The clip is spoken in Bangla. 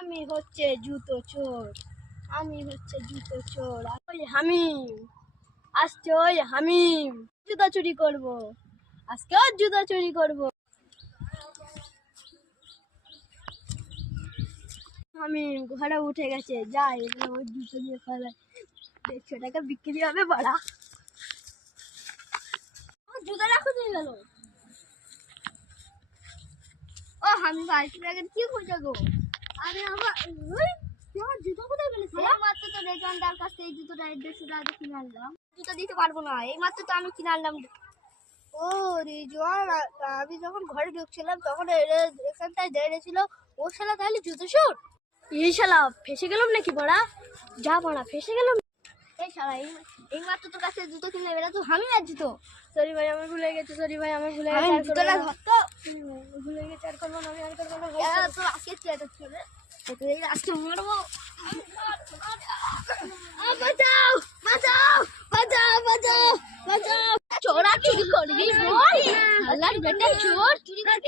আমি হচ্ছে জুতো চোর, আমি হচ্ছে জুতো চোর। ওই হামিম আসছে, ওই হামিম জুতো চুরি করব, আজকেও জুতো চুরি করব। হামিম ঘরে উঠে গেছে, যাই ওই জুতো নিয়ে ফেলাই, 150 টাকা বিক্রি হবে বড়া। জুতো রাখো দিয়ে গেল। ও হামিম ভাই তুমি এখন কি করছো গো? আরে আমার তোমার জুতো কোথায় পেলে? এই মাত্র তো রেজওয়ানদার কাছে এই জুতোটা 150 টাকা দিয়ে কিনে আনলাম। জুতো দিতে পারবো না, এই মাত্র তো আমি কিনে আনলাম। ও রেজওয়ান, আমি যখন ঘরে ঢুকছিলাম তখন এখানটায় দাঁড়িয়েছিল ও শালা, তাহলে জুতো শুট। এই শালা ফেসে গেলাম নাকি বড়া? যা বড়া ফেসে গেলাম। এই শালা এই মাত্র তোর কাছে জুতো কিনলে, এটা তো আমি আর জুতো। সরি ভাই আমার ভুলে গেছে, সরি ভাই আমার ভুলে গেছে। জুতোটা ধরতো ভুলে গেছে, আর করবো না, আমি আর করবো না। তো আজকে কি এটা ছিল, আজকে মারবো। বাঁচাও বাঁচাও বাঁচাও বাঁচাও বাঁচাও। চোরা চুরি করবি বল, আল্লাহর বেটা চোর চুরি করে।